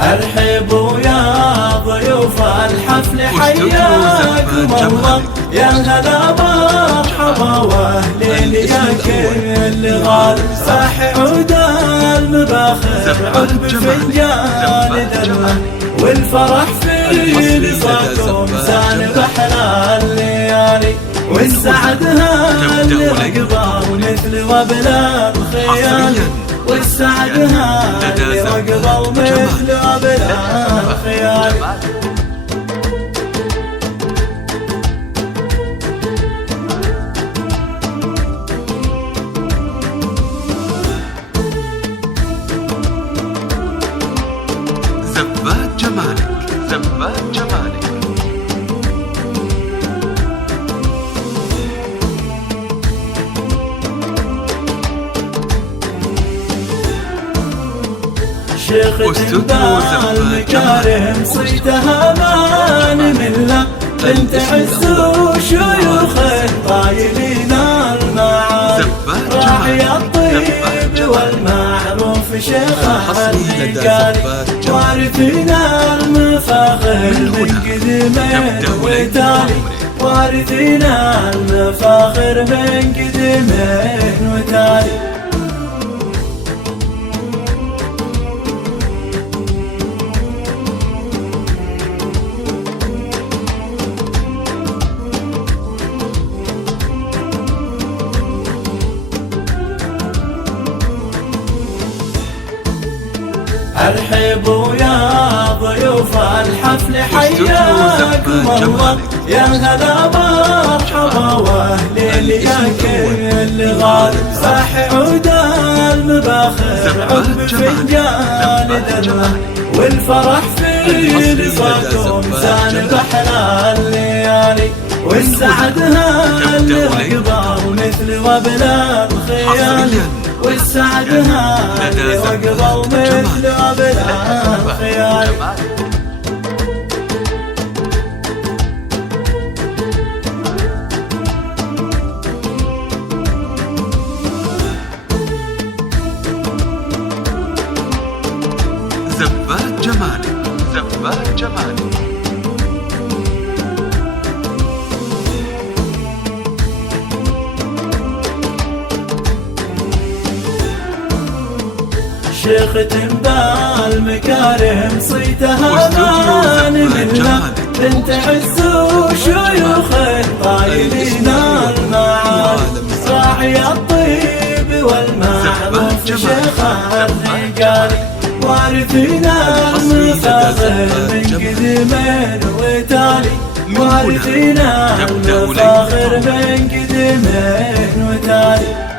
ارحبوا يا ضيوف الحفل حياكم الله، يا هلا مرحبا واهلين يا كل غالي، صاح عود المباخر عقب فنجان دمه، والفرح في لقاكم سان بحلى الليالي، والسعد هاللي رقبه مثل وبلا الخيال، والسعد هاللي رقبه مثل وبلا الخيال. زبات جمالك، زبات جمالك. شيخ تنبال مكارم صيتها ما نمله، بنت عز وشيوخ طايلين المعالي، راعي الطيب والمعروف شيخ الرجال، وارثنا المفاخر من قدمين وتالي، وارثنا المفاخر من قدمين وتالي. ارحبوا يا ضيوف الحفل حياكم الله، يا هلا مرحبا واهلين يا كل غالي، صاح عود المباخر عقب فنجان دمه، والفرح في لقاكم سان بحلى الليالي، والسعد هاللي رقبه مثل وبلا الخيال، والسعد هاللي رقبه مثل وبلا الخيال. زبات جمالك، زبات جمالك. شيخ تنبال مكارم صيتها ما نمله، بنت عز وشيوخ طايلين المعالي، راعي الطيب والمعروف شيخ الرجال، وارثنا المفاخر من قدمين وتالي، وارثنا المفاخر من قدمين وتالي.